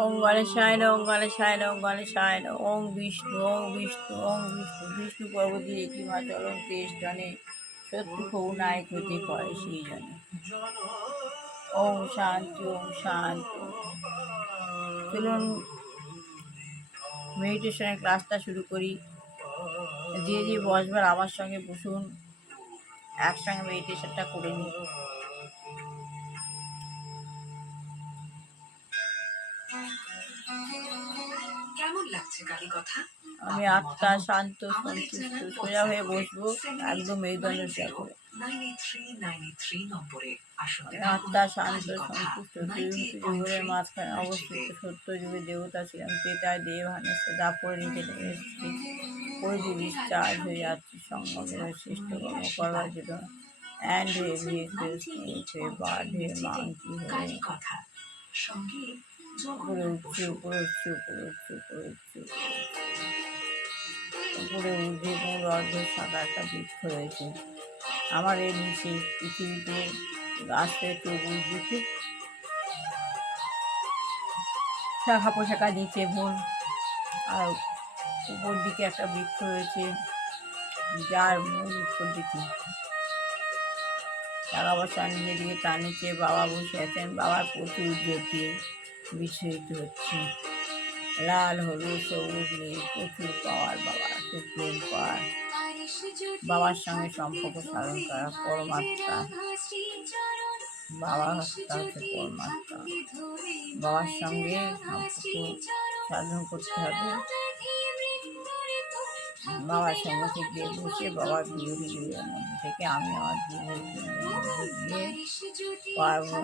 ওম গণেশায় নমঃ, ওম গণেশায় নমঃ, ওম গণেশায় নমঃ। ওম বিষ্ণু, ওম বিষ্ণু, ওম বিষ্ণু। বিষ্ণু পর্বতী রেখি মা চরণ তেজ জনে, শত্রু খৌ নাই ক্ষতি করে সেই জনে। ওম শান্তি, ওম শান্তি। চলুন মেডিটেশনের ক্লাসটা শুরু করি। যে বসবার আমার সঙ্গে বসুন, একসঙ্গে মেডিটেশনটা করে নিই। কেমন লাগছে কালী কথা? আমি আত্মা শান্ত সন্তুষ্ট সোজা হয়ে বসবো, একদম মেরুদণ্ডটা করে। আত্মা শান্ত সন্তুষ্ট ত্রিমূর্তি যুগের মাঝখানে অবস্থিত সত্য যুগে দেবতা ছিলেন তেতায় দেবহানের দাপড়ে নিচে নেমে এসেছি। পরিধি ডিসচার্জ হয়ে যাচ্ছে সঙ্গমের শ্রেষ্ঠ কর্ম করবার জন্য। অ্যান্ড হেভি বার্ড হে মাংকি হয়ে উপরে উঠছে, উপরে উঠছে, উপরে উঠছে, উপরে উঠছে, উপরে ঊর্ধ্বে কোন অর্ধ সাদা একটা বৃক্ষ রয়েছে। আমার এর নিচে পৃথিবীতে গাছটা চতুর্দিকে শাখা পোশাখা নিচে ভোর, আর উপর দিকে একটা বৃক্ষ রয়েছে যার মূল উপর দিকে টাকা পয়সা নিজে দিয়ে, তার নিচে বাবা বসে আছেন। বাবার প্রচুর জ্যোতি বিচ্ছুরিত হচ্ছে, লাল হলুদ সবুজ নীল, প্রচুর পাওয়ার। বাবা সুপ্রিম পাওয়ার, বাবার সঙ্গে সম্পর্ক সাধন করা পরমাত্মা। বাবা হত্যা হচ্ছে পরমাত্মা, বাবার সঙ্গে সম্পর্ক সাধন করতে হবে। বাবার সম্মুখে গিয়ে বসে বাবার বিরোধীদের মধ্যে থেকে আমি আমার বিরোধীদের মধ্যে গিয়ে পারবো।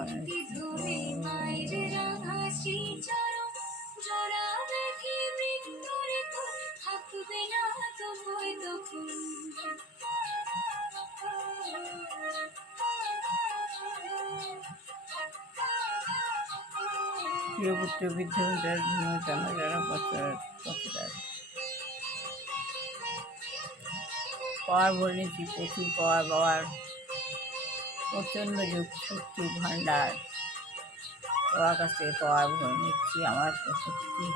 প্রিয়পুত্র বিদ্যালয়ের যারা পাওয়ার ভরে নিচ্ছি, প্রচুর পাওয়ার। বাবার প্রচণ্ড যুগ শক্তি ভাণ্ডার, বাবার কাছ থেকে পাওয়ার ভরে নিচ্ছি। আমার শক্তি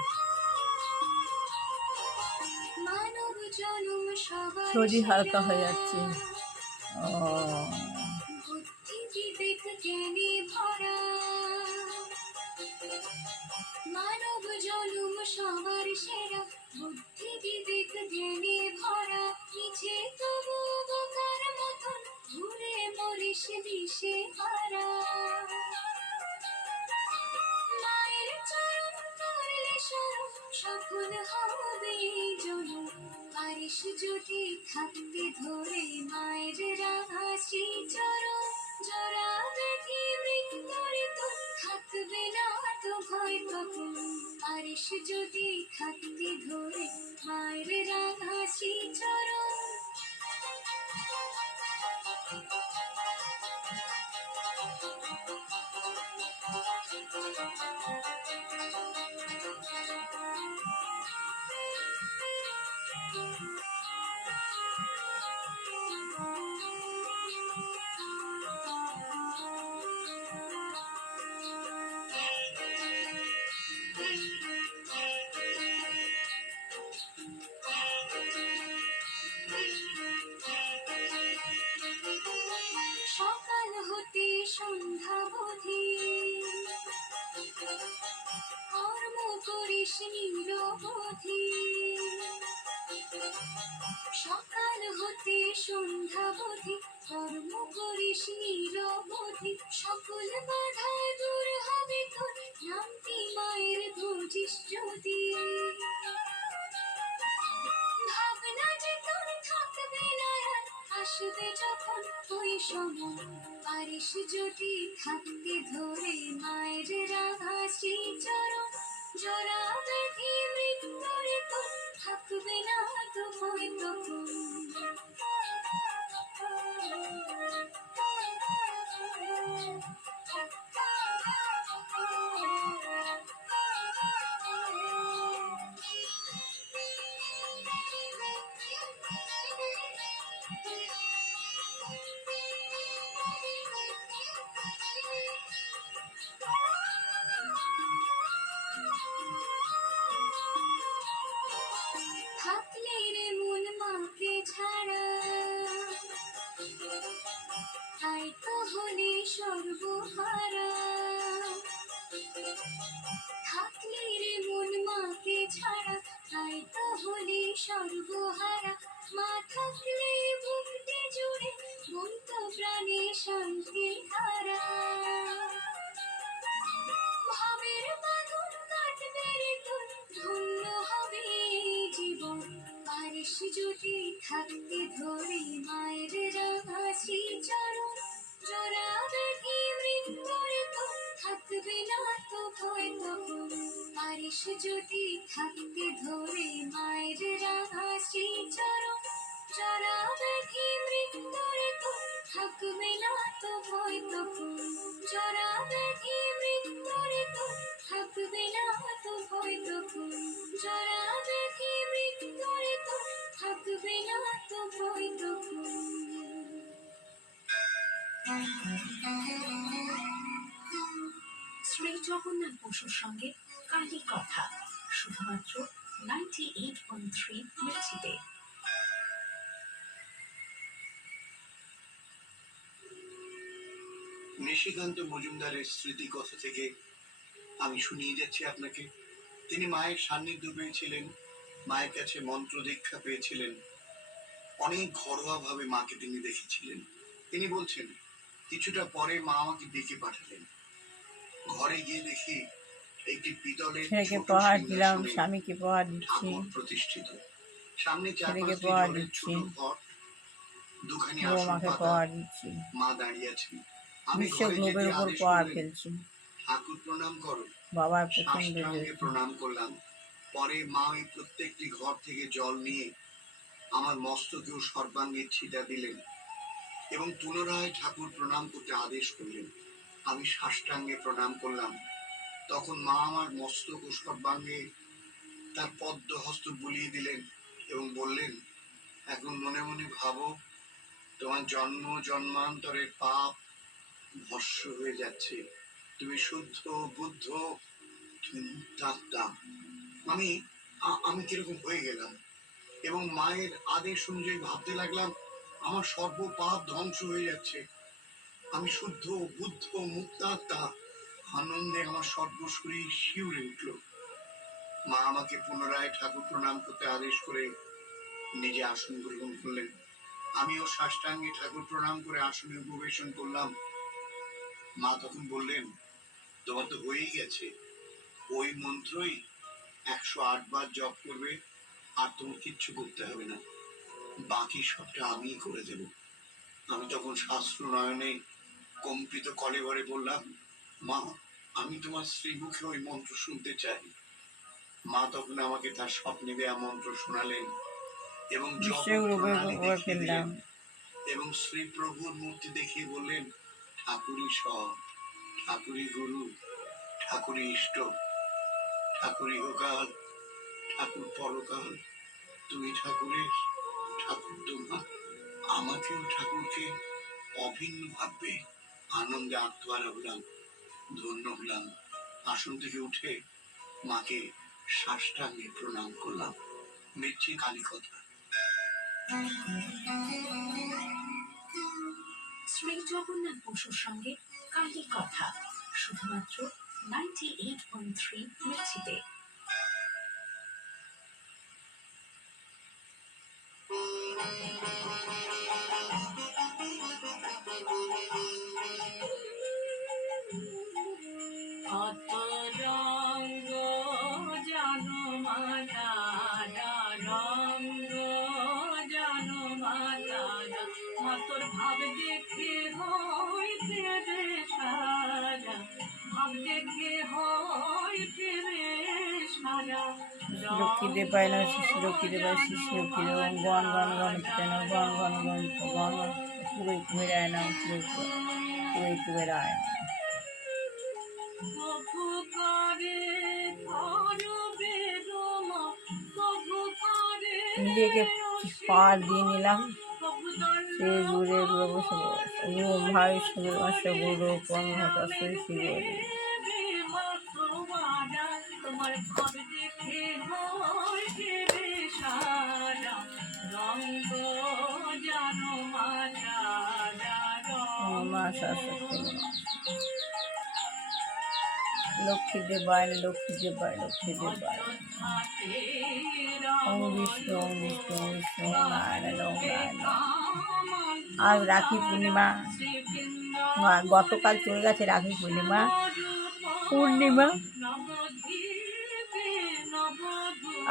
শরীর হালকা হয়ে যাচ্ছে। মানব জনম সবার সেরা, বুদ্ধি বিবেক জ্ঞানে ভরা, নিচে তবু বোকার মতন ঘুরে মরিস দিশে হারা। মায়ের চরণ করলে শরণ, সফল হবে জনম। পারিস যদি থাকতে ধরে মায়ের রাশি চরণ, জরা দেখি মৃত্যুর তো থাকবে না তো ভয় তখন। পারিস যদি থাকতে ধরে মায়ের রাশি চরণ। সকাল হতে সন্ধ্যা বধি কর্ম করিস নিরবধি। সকাল হতে সন্ধ্যা বধি কর্ম করিস নিরবধি। সকল বাধা দূর হবে তোর, নামটি মায়ের ভজিস যদি। ভাবনা যে তোর থাকবে না আর, আসবে যখন ওই সময়। পারিস যদি থাকতে ধরে মায়ের রাশি চরণ, জরা ব্যাধি মৃত্যুর তো থাকবে না তো ভয় তখন। থাকলে রে মন মাকে ছাড়া তাই তো হলি সর্বহারা। থাকলে রে মন মাকে ছাড়া তাই তো হলি সর্বহারা। মা থাকলে বুকটি জুড়ে বন্ত প্রাণে শান্তি ধারা। ভাবের বাঁধন কাটবে রে তোর ধন্য হবে জীবন। পারিস যদি থাকতে ধরে মায়ের রাঙাছি চরণ। জড়াবে কি মৃত্যুর তোর থাকবে না তো ভয় তখন। পারিস যদি থাকতে ধরে মায়ের রাঙাছি চরণ। জড়াবে কি মৃত্যুর তোর থাকবে না তো ভয় তখন। জড়াবে কি মৃত্যুর তোর থাকবে না তো ভয় তখন। জড়াবে কি মৃত্যুর তোর থাকবে না তো ভয় তখন। শ্রী জগন্নাথ বসুর সঙ্গে কালী কথা, শুধুমাত্র 98.3 মির্চিতে। নিশিকান্ত মজুমদারের স্মৃতিকথা থেকে আমি শুনিয়ে যাচ্ছি আপনাকে। তিনি মায়ের সান্নিধ্য পেয়েছিলেন, মায়ের কাছে মন্ত্র দীক্ষা পেয়েছিলেন, অনেক ঘরোয়া ভাবে মাকে তিনি দেখেছিলেন। তিনি বলছেন, কিছুটা পরে মা আমাকে ডেকে পাঠালেন। ঘরে গিয়ে দেখি একটি পিতলের ছোট স্বামীকে পহার দিচ্ছি, প্রতিষ্ঠিত। সামনে ছেলেকে পহার দিচ্ছি, দুখানি বৌমাকে পহার দিচ্ছি, মা দাঁড়িয়ে আছেন। বিশ্বগ্লোবের উপর পহার ফেলছি। ঠাকুর প্রণাম করো। বাবার প্রথম প্রণাম করলাম। পরে মা ওই প্রত্যেকটি ঘর থেকে জল নিয়ে আমার মস্তকে ও সর্বাঙ্গে ছিটা দিলেন এবং পুনরায় ঠাকুর প্রণাম করতে আদেশ করলেন। আমি সাষ্টাঙ্গে প্রণাম করলাম। তখন মা আমার মস্তক ও সর্বাঙ্গে তার পদ্ম হস্ত বুলিয়ে দিলেন এবং বললেন, এখন মনে মনে ভাবো তোমার জন্ম জন্মান্তরের পাপ ভস্ম হয়ে যাচ্ছে। তুমি শুদ্ধ বুদ্ধ, তুমি মুক্তাত্মা। আমি আমি কিরকম হয়ে গেলাম এবং মায়ের আদেশ অনুযায়ী ভাবতে লাগলাম, আমার সর্ব পাপ ধ্বংস হয়ে যাচ্ছে। আমি শুদ্ধ বুদ্ধ মুক্তাত্মা। আনন্দে আমার সর্বশরীর শিউরে উঠল। মা আমাকে পুনরায় ঠাকুর প্রণাম করতে আদেশ করে নিজে আসন গ্রহণ করলেন। আমিও সাষ্টাঙ্গে ঠাকুর প্রণাম করে আসনে উপবেশন করলাম। মা তখন বললেন, তোমার তো হয়েই গেছে, ওই মন্ত্রই 108 বার জপ করবে, আর তোমার কিচ্ছু করতে হবে না, বাকি সবটা আমি করে দেব। আমি তখন শাস্ত্র নয়নে কম্পিত কলেবরে বললাম, মা আমি তোমার শ্রীমুখে ওই মন্ত্র শুনতে চাই। মা তখন আমাকে তার স্বপ্নে দেয়া মন্ত্র শোনালেন এবং এবং শ্রী প্রভুর মূর্তি দেখিয়ে বললেন, ঠাকুরই সব, ঠাকুরই গুরু, ঠাকুরই ইষ্ট, ঠাকুরই হোকাল, ঠাকুর পরকাল। তুমি ঠাকুরের, ঠাকুর তোমার। আমাকেও ঠাকুরকে অভিন্ন ভাববে। আনন্দে আত্মহারা হলাম, ধন্য হলাম। আসন থেকে উঠে মাকে সাষ্টাঙ্গে প্রণাম করলাম। মির্চি কালী কথা। শ্রী জগন্নাথ বসুর সঙ্গে কালী কথা, শুধুমাত্র 98.3 মির্চিতে। কত রঙ্গ জানো মাতা, রঙ্গ জানো মাতা, মাতর ভাব দেখে হইতে রে সারা, ভাব দেখে হইতে রে সারা। লক্ষ্মীদেব পায় না শিশু, লক্ষ্মীদেব পায় শিশু, লক্ষ্মীদেব গন গন গন কেন গন গন গন গন গন পুরো একটু বেড়ায় না, পুরো একটু বেড়ায় না। নিজেকে পার দিয়ে নিলাম, সে জুড়ে ভাই গুরু কর্মহতা শ্রী তোমার ভাব দেখে মা সরস্বতী লক্ষ্মী দেবায় লক্ষ্মী দেবায় লক্ষ্মী দেবায় ওম বিষ্ণু ওম বিষ্ণু ওম বিষ্ণু ওম নারায়ণ ওম নারায়ণ। আজ রাখি পূর্ণিমা, গতকাল চলে গেছে রাখি পূর্ণিমা।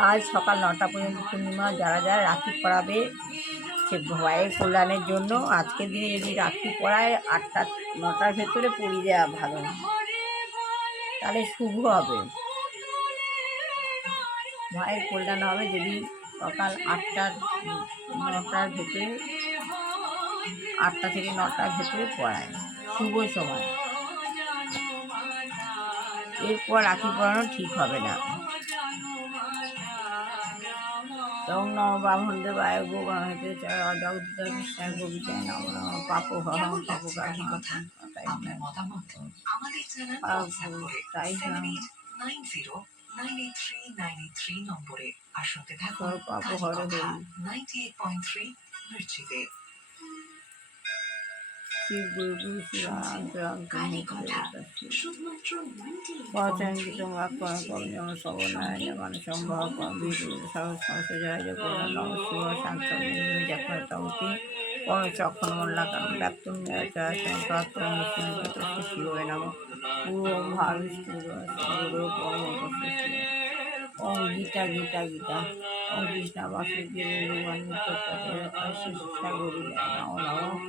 আজ সকাল 9টা পর্যন্ত পূর্ণিমা। যারা যারা রাখি পরাবে সে ভাইয়ের কল্যাণের জন্য আজকের দিনে যদি রাখি পরায় 8টা 9টার ভেতরে পরিয়ে দেওয়া ভালো, তাহলে শুভ হবে, ভাইয়ের কল্যাণ হবে। যদি সকাল 9টার ভেতরে, 8টা থেকে 9টার ভেতরে পড়ায় শুভ সময়। এরপর রাখি পরানো ঠিক হবে না। তখন নবব্রাহ্মণদেব আয় গো বাংলাতে অজগদিত বিশ্বাস গোবিচায় নম নম পাপ হরম পাপ তাই নম্বরে আর শুনতে থাকুন পাপ হরে হরি 98.3 মির্চিতে। শিব গুরু গুরু শ্রীরাম শুধুমাত্র পচঙ্কিতম আক্রমণ কবি নম সবনারায়ণ মানে সম্ভব বিদু সহস্র জয় জয় করুন নম শিব শান্ত যখন চক্ষণ মল্লাকাম ব্যাপ্তম শিবায় নম পূর্ব ভাবিষ্ণু ওম গীতা গীতা গীতা ওম কৃষ্ণ বাসুদেব শিক্ষা গরি নম নম।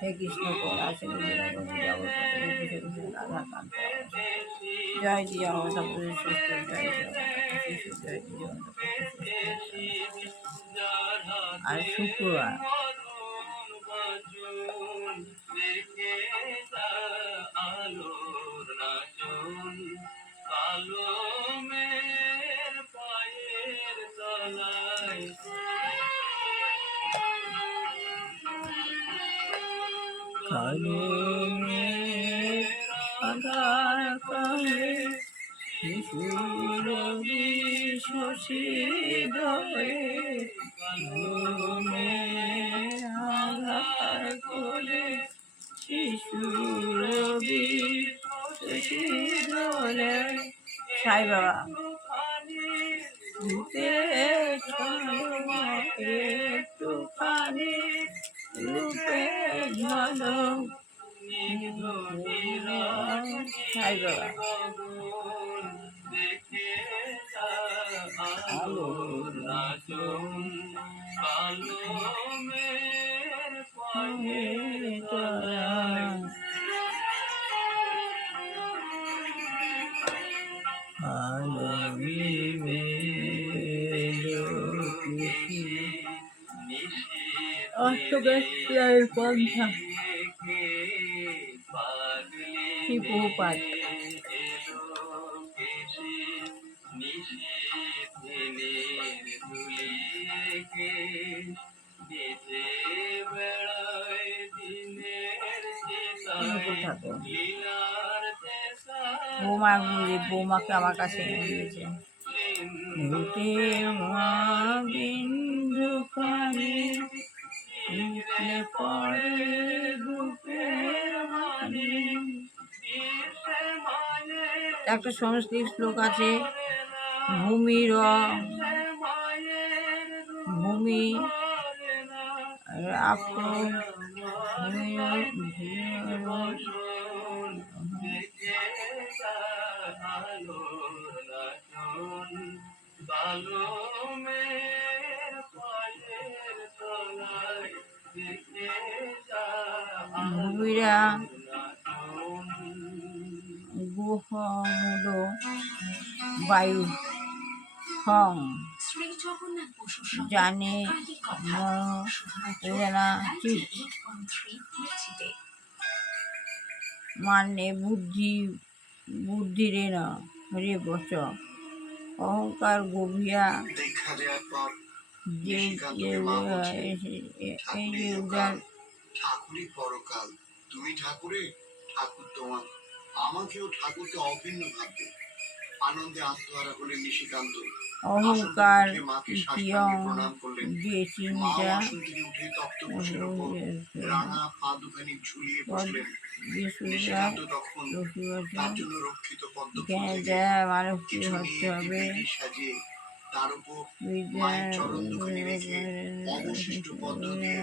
হে কৃষ্ণ কৈলাসে রাধাকান্ত জয় জি জগন্নাথ শ্রেষ্ঠ জয় জয় জি আর শুক্রবার কালো মেঘ আধার কালে শিশুর শশী ধরে আধার করে শিশুর শশী ধরে সাই বাবা একটুখানি রূপে ঝলক সাই বাবা আলো অষ্টবেশের পন্থা শ্রী প্রভুপাদ বৌমাকে আমার কাছে এনে দিয়েছে। বিন্দু কানে একটা সংস্কৃত শ্লোক আছে, ভূমির ভূমি ভূমিরা গুহমূল বায়ু হং জানে চিত মানে বুদ্ধি রে না রে বচ অহংকার গভীরা যে এই যে উদার ঠাকুরই পরকাল, তুমি ঠাকুরে, ঠাকুর তোমার। আমাকেও ঠাকুরকে অভিন্ন ভাববে। আনন্দে আত্মহারা হলেন নিশিকান্ত। আসন থেকে অহংকার উঠে মাকে কিয়ং সাষ্টাঙ্গে প্রণাম করলেন। যে মাও চিন্তা আসন থেকে উঠে তক্তপোষের ওপর রাঙা পা দুখানি ঝুলিয়ে বসলেন। নিশিকান্ত তখন তার জন্য রক্ষিত পদ্মফুল জ্ঞান থেকে দ্বারা মানুষকে কিছু হতে নিয়ে একটি হবে বেদি সাজিয়ে তার উপর মায়ের বিদ্যার চরণ দুখানি রেখে অবশিষ্ট পদ্ম দিয়ে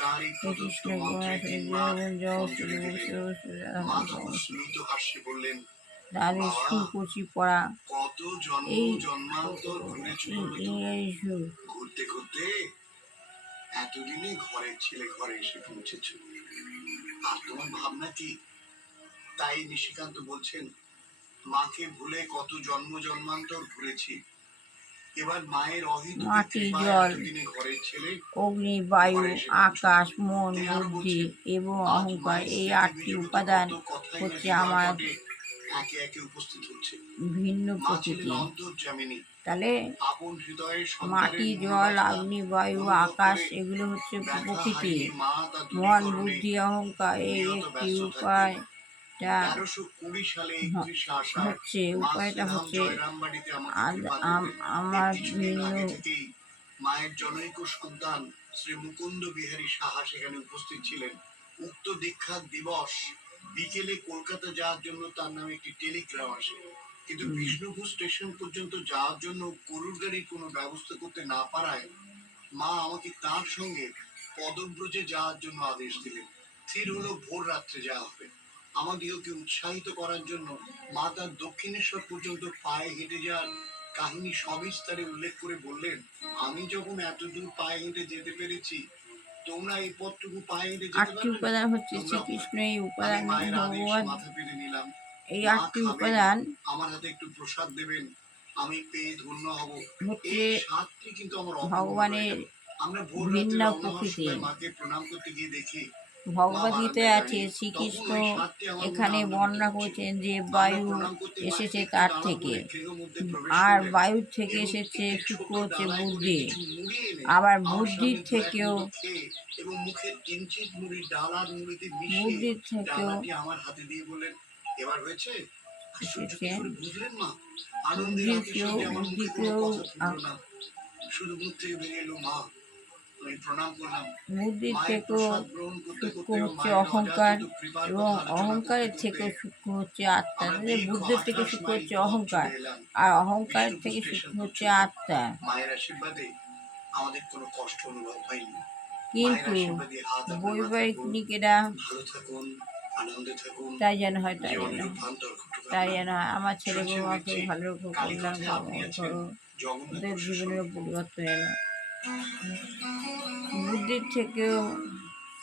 তার এই প্রদত্ত কৃষ্ণ মন্ত্রে কুমার 3 বার অঞ্জলি দিলেন। মা তখন স্মিত হাস্যে বললেন, তাদের বাবা, সুকুচি পড়া কত জন্ম এই জন্মান্তর ঘুরেছ বলো তো? ইংরেজি সুর ঘুরতে ঘুরতে এতদিনে ঘরের ছেলে ঘরে এসে পৌঁছেছ। আর তোমার ভাবনা কি? তাই নিশিকান্ত বলছেন, মাকে ভুলে কত জন্ম জন্মান্তর ঘুরেছি, এবার মায়ের অহেতুকি মাটি কৃপায় জল এতদিনে ঘরের ছেলে অগ্নি বায়ু ঘরে এসে পৌঁছল। আকাশ মন তিনি আরো বুদ্ধি বলছেন, এবং আজ অহংকার মায়ের এই স্মৃতি 8টি বিজড়িত উপাদান কত কথাই না হচ্ছে হৃদয় আমার পটে একে একে উপস্থিত হচ্ছে। ভিন্ন মা ছিলেন প্রকৃতি। অন্তর্যামিনী। তাহলে আপন হৃদয়ের সন্তানের মাটি জল মনোবাসনা অগ্নি বায়ু অনুভব আকাশ করে এগুলো হচ্ছে ব্যথা প্রকৃতি। হারিয়ে মা তা মন দূরীকরণে বুদ্ধি অহংকার এই নিয়ত একটি ব্যস্ত থাকতেন। উপায়টা 1320 সালে 31শে আষাঢ় হচ্ছে মা উপায়টা শ্রীধাম হচ্ছে জয়রামবাড়িতে আমাকে আদ- কৃপা করলেন। এর আমার কিছুদিন ভিন্ন আগে থেকেই মায়ের জনৈক সন্তান শ্রী মুকুন্দ বিহারী সাহা সেখানে উপস্থিত ছিলেন। উক্ত দীক্ষা দিবস বিকেলে কলকাতা যাওয়ার জন্য তার নামে একটি টেলিগ্রাম আসে, কিন্তু বিষ্ণুপুর স্টেশন পর্যন্ত যাওয়ার জন্য গরুর গাড়ির কোনো ব্যবস্থা করতে না পারায় মা আমাকে তার সঙ্গে পদব্রজে যাওয়ার জন্য আদেশ দিলেন। স্থির হলো ভোর রাত্রে যাওয়া হবে। আমাদিগকে উৎসাহিত করার জন্য মা তার দক্ষিণেশ্বর পর্যন্ত পায়ে হেঁটে যাওয়ার কাহিনী সবিস্তারে উল্লেখ করে বললেন, আমি যখন এত দূর পায়ে হেঁটে যেতে পেরেছি, তোমরা এই পথটুকু পায়ে হেঁটে যেতে 8টি পারবে না? উপাদান হচ্ছে তোমরাও পারবে। শ্রীকৃষ্ণ এই আমি উপাদান মায়ের আদেশ ভগবান মাথা পেতে নিলাম। এই মা 8টি খাবেন, উপাদান আমার হাতে একটু প্রসাদ দেবেন, আমি পেয়ে ধন্য হব। হচ্ছে এই স্বাদটি কিন্তু আমার অপূর্ণ রয়ে ভগবানের গেল। আমরা ভোর রাতে ভিন্ন রওনা হওয়ার প্রকৃতি। সময় মাকে প্রণাম করতে গিয়ে দেখি মা ভগবদ্গীতায় বারান্দায় আছে দাঁড়িয়ে। তখন শ্রীকৃষ্ণ ওই স্বাদটি আমার মনে এখানে আনন্দিত বর্ণনা হচ্ছিল। করেছেন যে আমরা বায়ু প্রণাম করতে মায়ের এসেছে একটু তার দাঁড়াও থেকে বলে গৃহের মধ্যে প্রবেশ আর করলেন বায়ুর থেকে এবং এসেছে একটি ছোট সূক্ষ্ম হচ্ছে ডালায় করে বুদ্ধি কিছু মুড়ি এনে আবার আমার বুদ্ধির সামনে দু এক থেকেও মুঠো খেয়ে এবং মুখের কিঞ্চিত মুড়ি ডালার মুড়িতে মিশিয়ে বুদ্ধির থেকেও ডালাটি আমার হাতে দিয়ে বললেন, এবার হয়েছে? আশ্চর্য, এসেছে কি করে বুঝলেন মা? আনন্দের বুদ্ধিকেও আতিশয্যে আমার মুখে কোনো বুদ্ধিকেও কথা ফুটলো না, শুধু মুখ থেকে বেরিয়ে এলো মা। আমি প্রণাম করলাম। বুদ্ধির মায়ের থেকেও প্রসাদ গ্রহণ করতে সূক্ষ্ম করতে ও হচ্ছে মায়ের অহংকার অযাচিত কৃপার এবং কথা আলোচনা করতে অহংকারের করতে থেকেও সূক্ষ্ম হচ্ছে আত্মা আমরা তাদের দীর্ঘ বুদ্ধির থেকে 28 সূক্ষ্ম মাইল হচ্ছে পথ অহংকার চলে এলাম আর অহংকারের বিষ্ণুপুর থেকে স্টেশন সূক্ষ্ম হচ্ছে পর্যন্ত। আত্মা মায়ের আশীর্বাদে আমাদের কোনো কষ্ট অনুভব হয়নি। মায়ের কিন্তু আশীর্বাদে হাত আপনার মাথার উপর। বৈবাহিকনিকেরা ভালো থাকুন, আনন্দে থাকুন, তাই যেন হয় তাই জীবনে যেন হয় রূপান্তর ঘটুক তাই আপনার। যেন হয় আমার ছেলে শুনছেন বৌমাকে মিত্রি, ভালো রেখো কল্যাণ কালীপথে আপনি আছেন করো ওদের জগন্নাথ জীবনের সঙ্গে। পরিবর্তন এলো বুদ্ধির থেকেও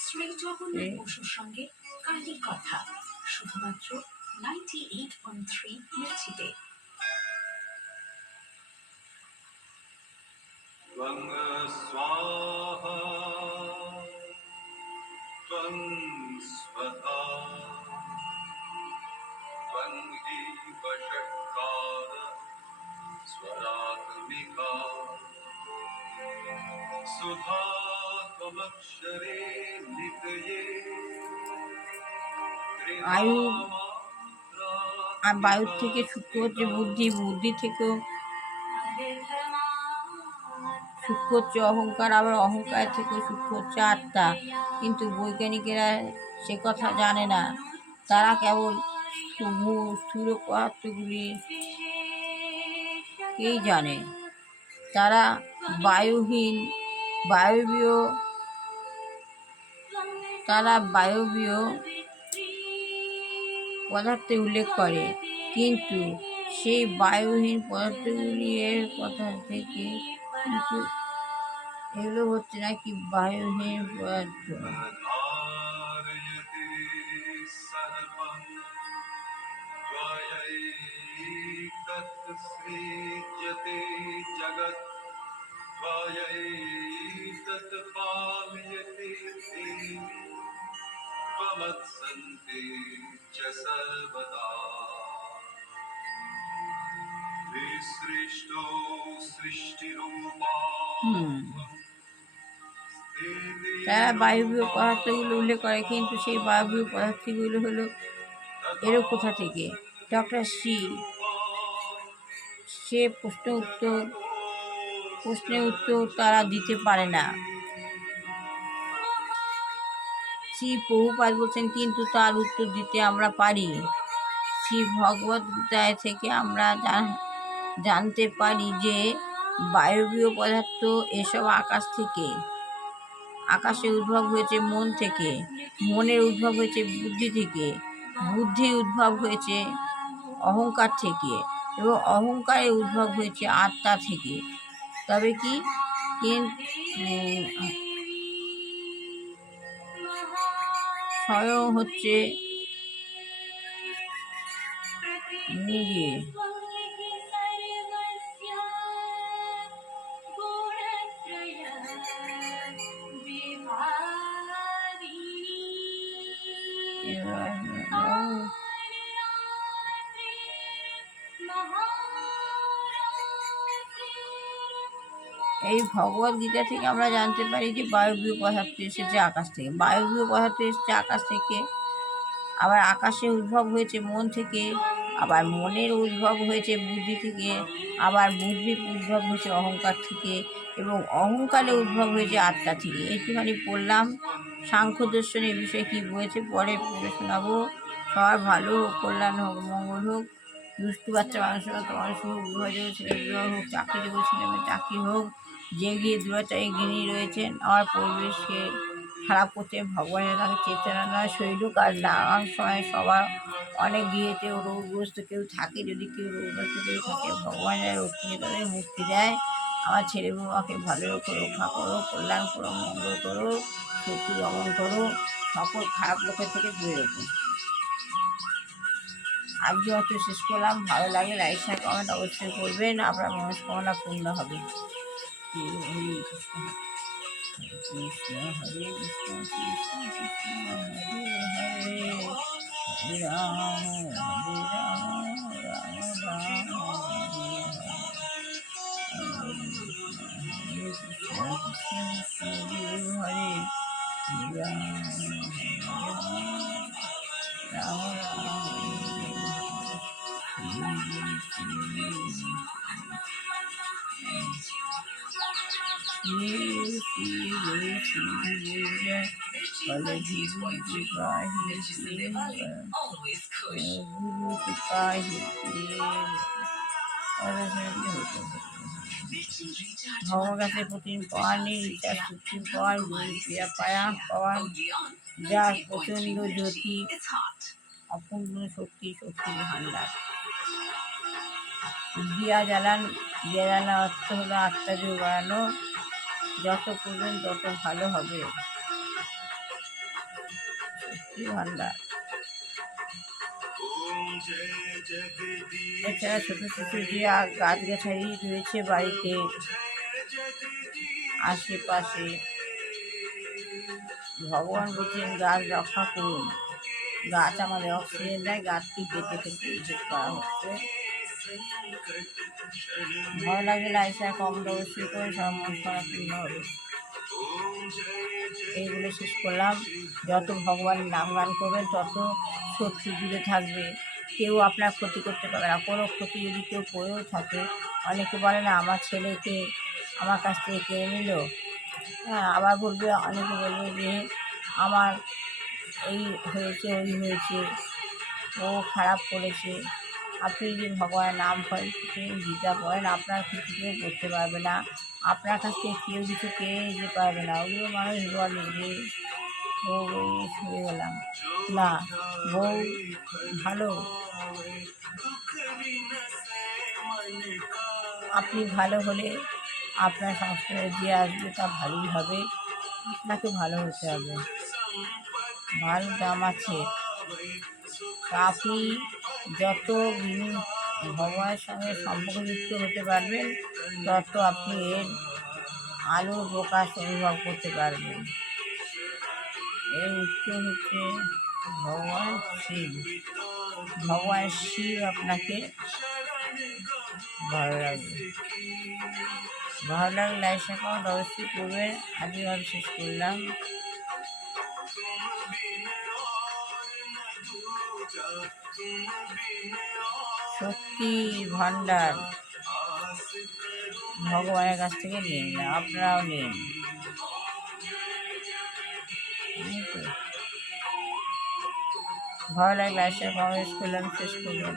শ্রী সে জগন্নাথ বসুর সঙ্গে কালী কথা শুধুমাত্র 98.3 মির্চিতে। त्वं स्वाहा त्वं स्वधा त्वं हि वषट्कार स्वरात्मिका सुधा त्वमक्षरे नितये আয়ু আর বায়ুর त्रिधामात्रात्मिका থেকে সূক্ষ্ম হচ্ছে स्थिता বুদ্ধি বুদ্ধি থেকেও সূক্ষ্ম হচ্ছে অহংকার আবার অহংকার থেকে সূক্ষ্ম হচ্ছে আত্মা কিন্তু বৈজ্ঞানিকেরা সে কথা জানে না তারা কেবল স্থূল পদার্থগুলিকেই জানে তারা বায়ুহীন বায়বীয় তারা বায়বীয় পদার্থে উল্লেখ করে কিন্তু সেই বায়ুহীন পদার্থগুলির কথা থেকে কিন্তু এগুলো হচ্ছে নাকি বায়ুহীন পদার্থ धारयति सर्पं त्वयैतत् सृज्यते जगत् त्वयैतत् पाल्यते देवी त्वमत्सन्ते च सर्वदा विसृष्टो सृष्टिरूपा তারা বায়বীয় পদার্থগুলো উল্লেখ করে কিন্তু সেই বায়বীয় পদার্থগুলো হলো এরও কোথা থেকে ডক্টর শ্রী সে প্রশ্নের উত্তর তারা দিতে পারে না। শ্রী প্রভুপাদ বলছেন কিন্তু তার উত্তর দিতে আমরা পারি। শ্রী ভগবদ গীতায় থেকে আমরা জানতে পারি যে বায়বীয় পদার্থ এসব আকাশ থেকে, আকাশের উদ্ভব হয়েছে মন থেকে, মনের উদ্ভব হয়েছে বুদ্ধি থেকে, বুদ্ধির উদ্ভব হয়েছে অহংকার থেকে, এবং অহংকারের উদ্ভব হয়েছে আত্মা থেকে। তবে কি স্বয়ং হচ্ছে নিজে। এই ভগবদ গীতা থেকে আমরা জানতে পারি যে বায়বীয় পদার্থ এসেছে আকাশ থেকে, বায়বীয় পদার্থ এসেছে আকাশ থেকে, আবার আকাশের উদ্ভব হয়েছে মন থেকে, আবার মনের উদ্ভব হয়েছে বুদ্ধি থেকে, আবার বুদ্ধির উদ্ভব হয়েছে অহংকার থেকে, এবং অহংকারের উদ্ভব হয়েছে আত্মা থেকে। একটুখানি পড়লাম। সাংখ্য দর্শনের বিষয়ে কী বলেছে পরে পড়ে শোনাবো। সবার ভালো হোক, কল্যাণ হোক, মঙ্গল হোক। দুষ্টু বাচ্চা মানুষের মতো মানুষ হোক, বিবাহ ছেলে বিবাহ হোক, চাকরি যোগ্য ছেলে মেয়ে চাকরি হোক, যে গিয়ে দুরাচারী গিনি রয়েছেন আমার পরিবেশকে খারাপ করতে ভগবানের কাছে চেতনা নয়, শরীরও কাজ নানান সময় সবার অনেক গৃহেতে রোগগ্রস্ত কেউ থাকে, যদি কেউ রোগগ্রস্ত কেউ থাকে ভগবানের রোগ থেকে তাদের মুক্তি দেয়। আমার ছেলে বৌমাকে ভালো রেখো, রক্ষা করো, কল্যাণ করো, মঙ্গল করো, শত্রু দমন করো, সকল খারাপ লোকের থেকে দূরে রেখো। আজকে অত শেষ করলাম। ভালো লাগে লাইক শেয়ার কমেন্ট অবশ্যই করবেন, আপনার মনস্কামনা পূর্ণ হবে। হরে কৃষ্ণ কৃষ্ণ হরে কৃষ্ণ কৃষ্ণ কৃষ্ণ হরে হরে, হরে রাম হরে রাম, রাম রাম হরে হরে, হরে কৃষ্ণ কৃষ্ণ কৃষ্ণ হরে হরে, হরে রাম রাম রাম ভগবান কাছে প্রতিদিন পাওয়ার নেই, রিচার্জ সুপ্রিম পাওয়ার, গুরু প্রিয়া পায়া পাওয়ার, যার প্রচণ্ড জ্যোতি, অপূর্ণ শক্তি, শক্তির ভাণ্ডার। দিয়া জ্বালান অর্থ হলো আত্মা বাড়ানো, যত করবেন তত ভালো হবে, শক্তি ভাণ্ডার। এছাড়া ছোটো ছোটো যে গাছগাছালি রয়েছে বাড়িতে আশেপাশে, ভগবান বলছেন গাছ রক্ষা করুন। গাছ আমাদের অক্সিজেন দেয়, গাছটি কেটে ফেলতে নিষেধ করা হচ্ছে। ভালো লাগে লাইক শেয়ার কমেন্ট অবশ্যই করে, সব মনস্কামনা পূর্ণ হবে। এইগুলো শেষ করলাম। যত ভগবানের নাম গান করবেন তত শত্রু দূরে থাকবে, কেউ আপনার ক্ষতি করতে পারবে না। কোনো ক্ষতি যদি কেউ করেও থাকে, অনেকে বলে না আমার ছেলেকে আমার কাছ থেকে কেড়ে নিল, হ্যাঁ, আবার বলবে, অনেকে বলবে যে আমার এই হয়েছে ওই হয়েছে, ও খারাপ করেছে। আপনি যদি ভগবানের নাম করেন, গীতা পড়েন, আপনার কিছু কেউ করতে পারবে না, আপনার কাছ থেকে কেউ কিছু কেড়ে নিতে পারবে না। ওগুলো মানুষ বলে যে বউ শুয়ে গেলাম, না, বউ ভালো, আপনি ভালো হলে আপনার সংসারে যে আসবে তা ভালোই হবে, আপনাকে ভালো হতে হবে। ভালো দাম আছে। তা আপনি যত ভগবানের সঙ্গে সম্পর্কযুক্ত হতে পারবেন তত আপনি এর আলোর প্রকাশ অনুভব করতে পারবেন। এর উত্তর হচ্ছে ভগবান শিব। ভগবান শিব আপনাকে ভালো লাগবে। ভালো লাগলে লাইক শেয়ার কমেন্ট অবশ্যই করবেন। আজকে আমি শেষ করলাম। শক্তি ভাণ্ডার ভগবানের কাছ থেকে নিন না, আপনারাও নিন। ভালো লাগলে আসে কমেন্টস করলাম, শেষ করলাম।